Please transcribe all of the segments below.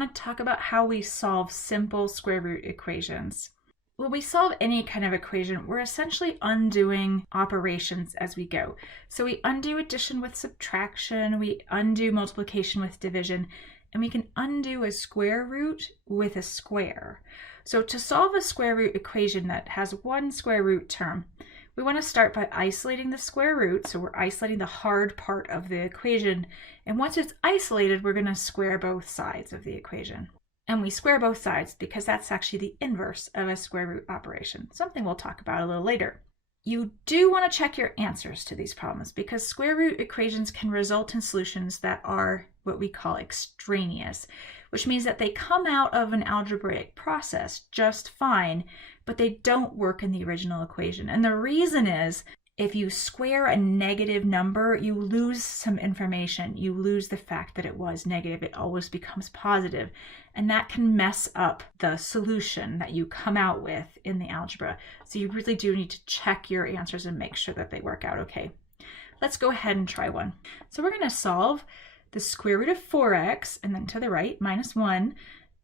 want to talk about how we solve simple square root equations. When we solve any kind of equation, we're essentially undoing operations as we go. So we undo addition with subtraction, we undo multiplication with division, and we can undo a square root with a square. So to solve a square root equation that has one square root term, we want to start by isolating the square root. So we're isolating the hard part of the equation. And once it's isolated, we're going to square both sides of the equation. And we square both sides because that's actually the inverse of a square root operation, something we'll talk about a little later. You do want to check your answers to these problems because square root equations can result in solutions that are what we call extraneous, which means that they come out of an algebraic process just fine, but they don't work in the original equation. And the reason is, if you square a negative number, you lose some information. You lose the fact that it was negative. It always becomes positive. And that can mess up the solution that you come out with in the algebra. So you really do need to check your answers and make sure that they work out okay. Let's go ahead and try one. So we're going to solve the square root of 4x, and then to the right, minus 1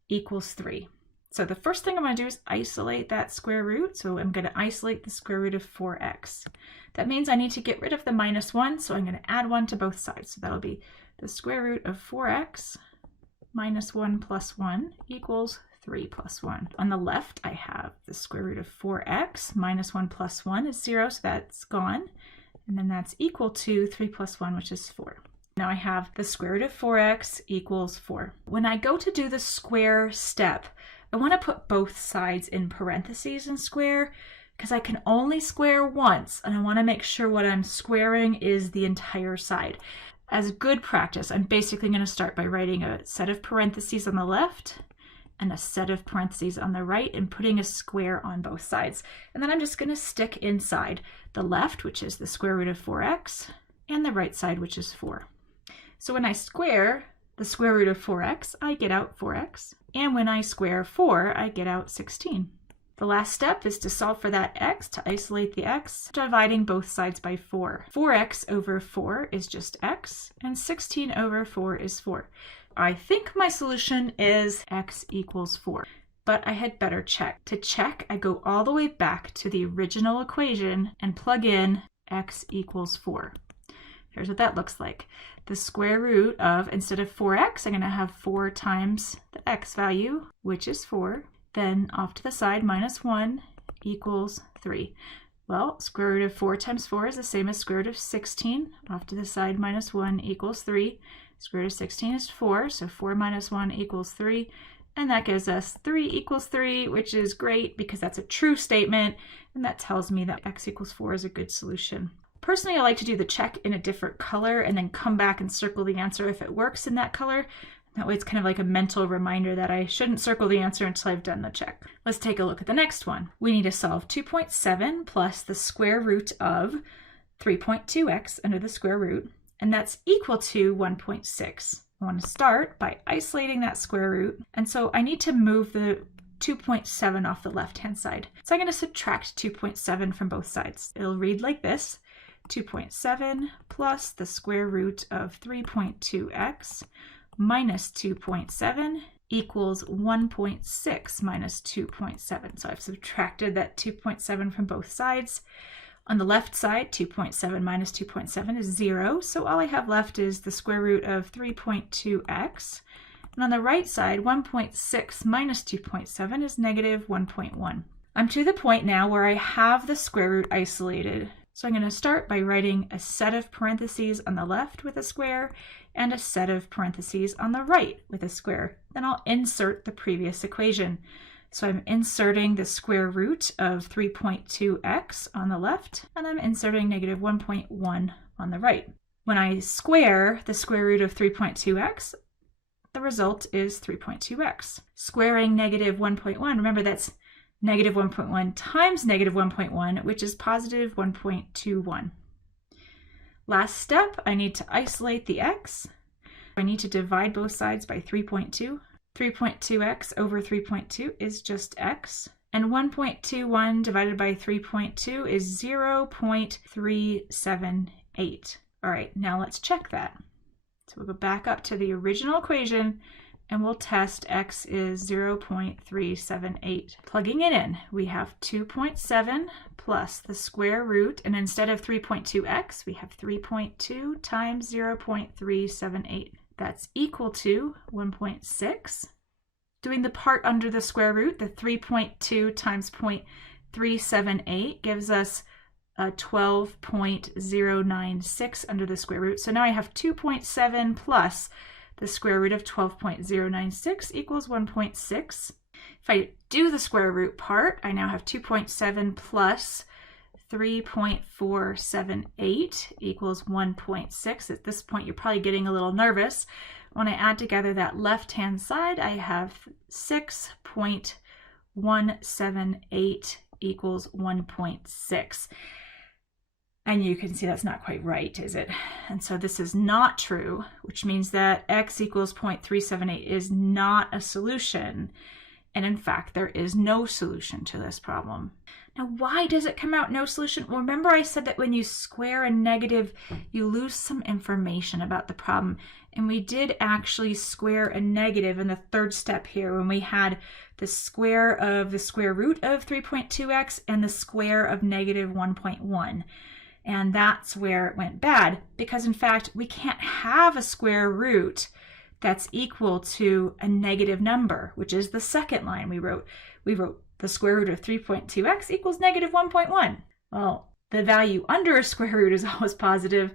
equals 3. So the first thing I'm going to do is isolate that square root. So I'm going to isolate the square root of 4x. That means I need to get rid of the minus 1, so I'm going to add 1 to both sides. So that'll be the square root of 4x minus 1 plus 1 equals 3 plus 1. On the left, I have the square root of 4x minus 1 plus 1 is 0, so that's gone. And then that's equal to 3 plus 1, which is 4. Now I have the square root of 4x equals 4. When I go to do the square step, I want to put both sides in parentheses and square because I can only square once, and I want to make sure what I'm squaring is the entire side. As good practice, I'm basically going to start by writing a set of parentheses on the left and a set of parentheses on the right and putting a square on both sides. And then I'm just going to stick inside the left, which is the square root of 4x, and the right side, which is 4. So when I square the square root of 4x, I get out 4x. And when I square 4, I get out 16. The last step is to solve for that x, to isolate the x, dividing both sides by 4. 4x over 4 is just x, and 16 over 4 is 4. I think my solution is x equals 4, but I had better check. To check, I go all the way back to the original equation and plug in x equals 4. Here's what that looks like. The square root of, instead of 4x, I'm going to have 4 times the x value, which is 4. Then off to the side, minus 1 equals 3. Well, square root of 4 times 4 is the same as square root of 16. Off to the side, minus 1 equals 3. Square root of 16 is 4, so 4 minus 1 equals 3. And that gives us 3 equals 3, which is great because that's a true statement. And that tells me that x equals 4 is a good solution. Personally, I like to do the check in a different color and then come back and circle the answer if it works in that color. That way it's kind of like a mental reminder that I shouldn't circle the answer until I've done the check. Let's take a look at the next one. We need to solve 2.7 plus the square root of 3.2x under the square root, and that's equal to 1.6. I want to start by isolating that square root, and so I need to move the 2.7 off the left-hand side. So I'm going to subtract 2.7 from both sides. It'll read like this: 2.7 plus the square root of 3.2x minus 2.7 equals 1.6 minus 2.7. So I've subtracted that 2.7 from both sides. On the left side, 2.7 minus 2.7 is 0, so all I have left is the square root of 3.2x. And on the right side, 1.6 minus 2.7 is negative 1.1. I'm to the point now where I have the square root isolated. So I'm going to start by writing a set of parentheses on the left with a square and a set of parentheses on the right with a square. Then I'll insert the previous equation. So I'm inserting the square root of 3.2x on the left, and I'm inserting negative 1.1 on the right. When I square the square root of 3.2x, the result is 3.2x. Squaring negative 1.1, remember that's negative 1.1 times negative 1.1, which is positive 1.21. Last step, I need to isolate the x. I need to divide both sides by 3.2. 3.2x over 3.2 is just x. And 1.21 divided by 3.2 is 0.378. All right, now let's check that. So we'll go back up to the original equation, and we'll test x is 0.378. Plugging it in, we have 2.7 plus the square root, and instead of 3.2x, we have 3.2 times 0.378. That's equal to 1.6. Doing the part under the square root, the 3.2 times 0.378 gives us 12.096 under the square root. So now I have 2.7 plus the square root of 12.096 equals 1.6. If I do the square root part, I now have 2.7 plus 3.478 equals 1.6. At this point, you're probably getting a little nervous. When I add together that left-hand side, I have 6.178 equals 1.6. And you can see that's not quite right, is it? And so this is not true, which means that x equals 0.378 is not a solution. And in fact, there is no solution to this problem. Now, why does it come out no solution? Well, remember I said that when you square a negative, you lose some information about the problem. And we did actually square a negative in the third step here when we had the square of the square root of 3.2x and the square of negative 1.1. And that's where it went bad, because in fact, we can't have a square root that's equal to a negative number, which is the second line we wrote. We wrote the square root of 3.2x equals negative 1.1. Well, the value under a square root is always positive,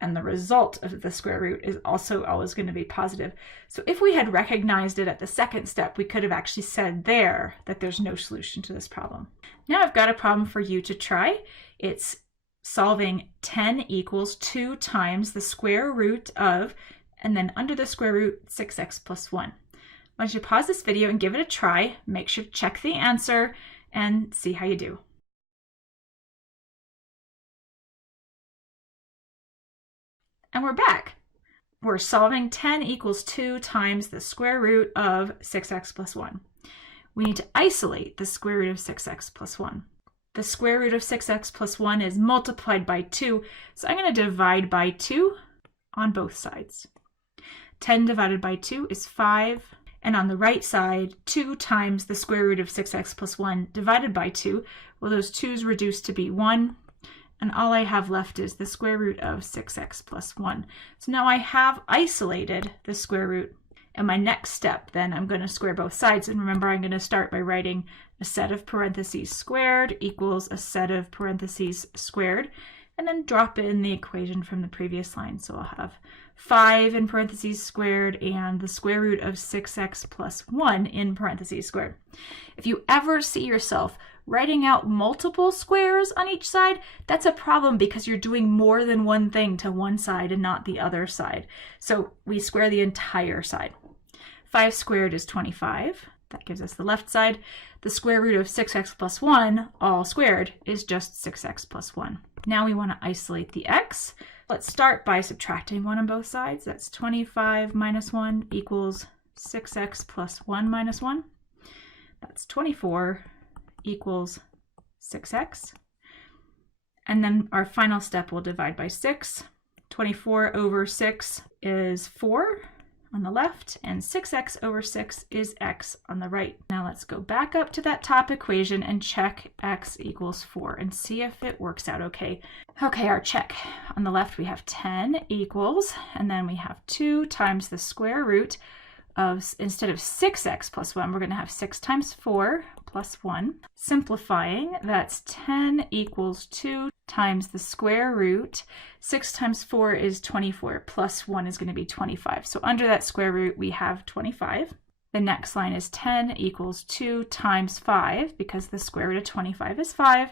and the result of the square root is also always going to be positive. So if we had recognized it at the second step, we could have actually said there that there's no solution to this problem. Now I've got a problem for you to try. It's solving 10 equals 2 times the square root of, and then under the square root, 6x plus 1. Why don't you pause this video and give it a try, make sure to check the answer, and see how you do. And we're back. We're solving 10 equals 2 times the square root of 6x plus 1. We need to isolate the square root of 6x plus 1. The square root of 6x plus 1 is multiplied by 2, so I'm going to divide by 2 on both sides. 10 divided by 2 is 5, and on the right side, 2 times the square root of 6x plus 1 divided by 2, well, those 2's reduce to be 1, and all I have left is the square root of 6x plus 1. So now I have isolated the square root. And my next step, then, I'm going to square both sides. And remember, I'm going to start by writing a set of parentheses squared equals a set of parentheses squared, and then drop in the equation from the previous line. So I'll have 5 in parentheses squared and the square root of 6x plus 1 in parentheses squared. If you ever see yourself writing out multiple squares on each side, that's a problem because you're doing more than one thing to one side and not the other side. So we square the entire side. 5 squared is 25. That gives us the left side. The square root of 6x plus 1, all squared, is just 6x plus 1. Now we want to isolate the x. Let's start by subtracting 1 on both sides. That's 25 minus 1 equals 6x plus 1 minus 1. That's 24 equals 6x. And then our final step, we'll divide by 6. 24 over 6 is 4 on the left, and 6x over 6 is x on the right. Now let's go back up to that top equation and check x equals 4 and see if it works out okay. Okay, our check. On the left we have 10 equals, and then we have 2 times the square root of, instead of 6x plus 1, we're going to have 6 times 4 plus 1. Simplifying, that's 10 equals 2 times the square root. 6 times 4 is 24, plus 1 is going to be 25. So under that square root, we have 25. The next line is 10 equals 2 times 5, because the square root of 25 is 5.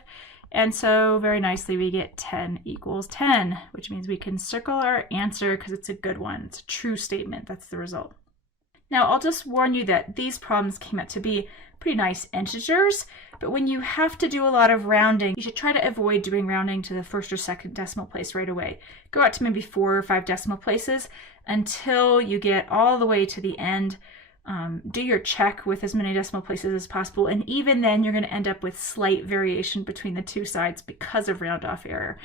And so very nicely, we get 10 equals 10, which means we can circle our answer because it's a good one. It's a true statement. That's the result. Now, I'll just warn you that these problems came out to be pretty nice integers, but when you have to do a lot of rounding, you should try to avoid doing rounding to the first or second decimal place right away. Go out to maybe 4 or 5 decimal places until you get all the way to the end. Do your check with as many decimal places as possible, and even then you're going to end up with slight variation between the two sides because of round-off error.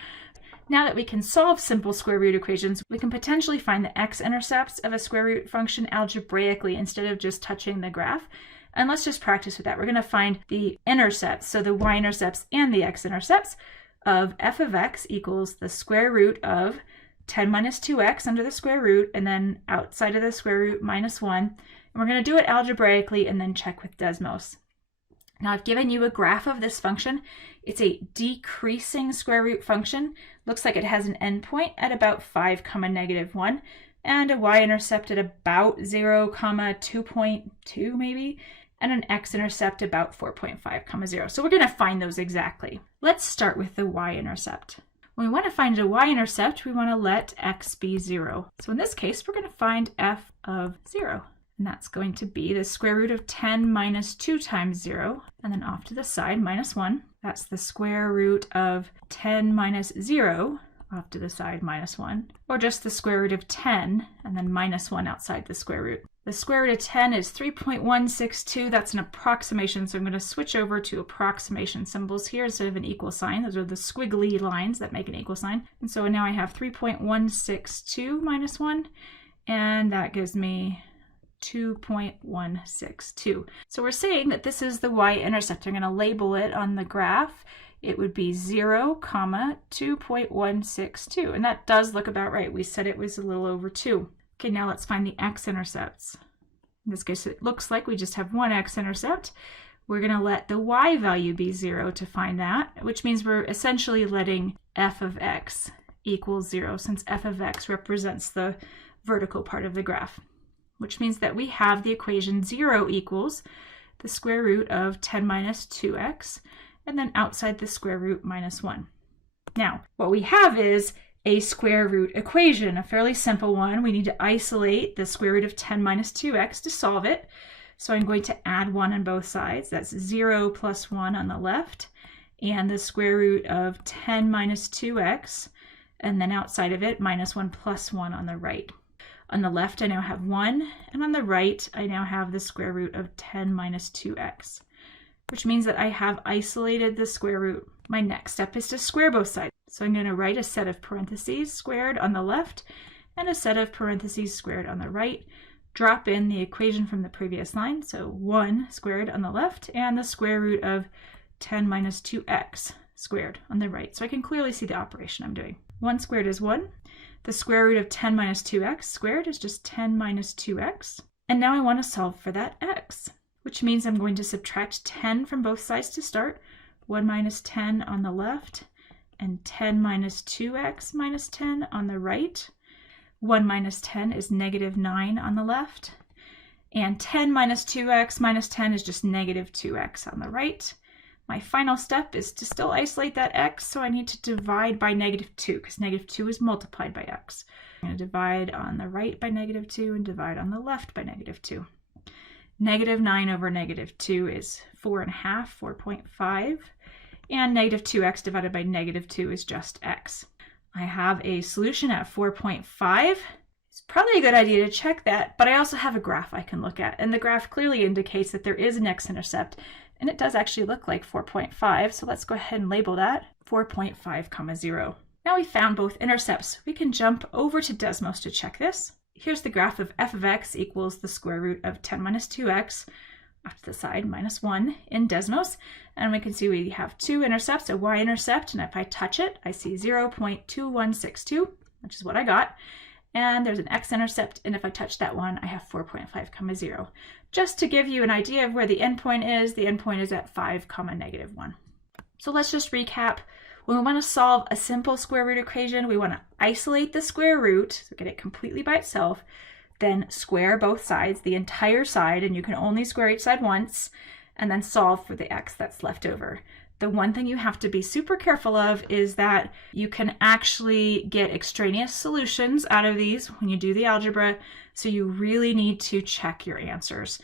Now that we can solve simple square root equations, we can potentially find the x-intercepts of a square root function algebraically instead of just touching the graph. And let's just practice with that. We're going to find the intercepts, so the y-intercepts and the x-intercepts of f of x equals the square root of 10 minus 2x under the square root, and then outside of the square root minus 1. And we're going to do it algebraically and then check with Desmos. Now I've given you a graph of this function. It's a decreasing square root function. Looks like it has an endpoint at about 5, -1, and a y-intercept at about 0, 2.2 maybe, and an x-intercept about 4.5, 0. So we're going to find those exactly. Let's start with the y-intercept. When we want to find a y-intercept, we want to let x be 0. So in this case, we're going to find f of 0. And that's going to be the square root of 10 minus 2 times 0, and then off to the side, minus 1. That's the square root of 10 minus 0, off to the side, minus 1. Or just the square root of 10, and then minus 1 outside the square root. The square root of 10 is 3.162. That's an approximation, so I'm going to switch over to approximation symbols here instead of an equal sign. Those are the squiggly lines that make an equal sign. And so now I have 3.162 minus 1, and that gives me 2.162. So we're saying that this is the y-intercept. I'm going to label it on the graph. It would be 0, 2.162. And that does look about right. We said it was a little over 2. Okay, now let's find the x-intercepts. In this case, it looks like we just have one x-intercept. We're going to let the y value be 0 to find that, which means we're essentially letting f of x equal 0, since f of x represents the vertical part of the graph, which means that we have the equation 0 equals the square root of 10 minus 2x, and then outside the square root minus 1. Now, what we have is a square root equation, a fairly simple one. We need to isolate the square root of 10 minus 2x to solve it. So I'm going to add 1 on both sides. That's 0 plus 1 on the left, and the square root of 10 minus 2x, and then outside of it, minus 1 plus 1 on the right. On the left, I now have 1, and on the right, I now have the square root of 10 minus 2x, which means that I have isolated the square root. My next step is to square both sides. So I'm going to write a set of parentheses squared on the left and a set of parentheses squared on the right. Drop in the equation from the previous line, so 1 squared on the left and the square root of 10 minus 2x squared on the right. So I can clearly see the operation I'm doing. 1 squared is 1. The square root of 10 minus 2x squared is just 10 minus 2x. And now I want to solve for that x, which means I'm going to subtract 10 from both sides to start. 1 minus 10 on the left, and 10 minus 2x minus 10 on the right. 1 minus 10 is negative 9 on the left. And 10 minus 2x minus 10 is just negative 2x on the right. My final step is to still isolate that x, so I need to divide by negative 2, because negative 2 is multiplied by x. I'm going to divide on the right by negative 2 and divide on the left by negative 2. Negative 9 over negative 2 is 4.5, 4.5. And negative 2x divided by negative 2 is just x. I have a solution at 4.5. It's probably a good idea to check that, but I also have a graph I can look at, and the graph clearly indicates that there is an x-intercept, and it does actually look like 4.5, so let's go ahead and label that 4.5, 0. Now we found both intercepts. We can jump over to Desmos to check this. Here's the graph of f of x equals the square root of 10 minus 2x, off to the side, minus 1 in Desmos. And we can see we have two intercepts, a y-intercept, and if I touch it, I see 0.2162, which is what I got. And there's an x-intercept, and if I touch that one, I have 4.5, 0. Just to give you an idea of where the endpoint is, the endpoint is at 5, -1. So let's just recap. When we want to solve a simple square root equation, we want to isolate the square root, so get it completely by itself, then square both sides, the entire side, and you can only square each side once, and then solve for the x that's left over. The one thing you have to be super careful of is that you can actually get extraneous solutions out of these when you do the algebra, so you really need to check your answers.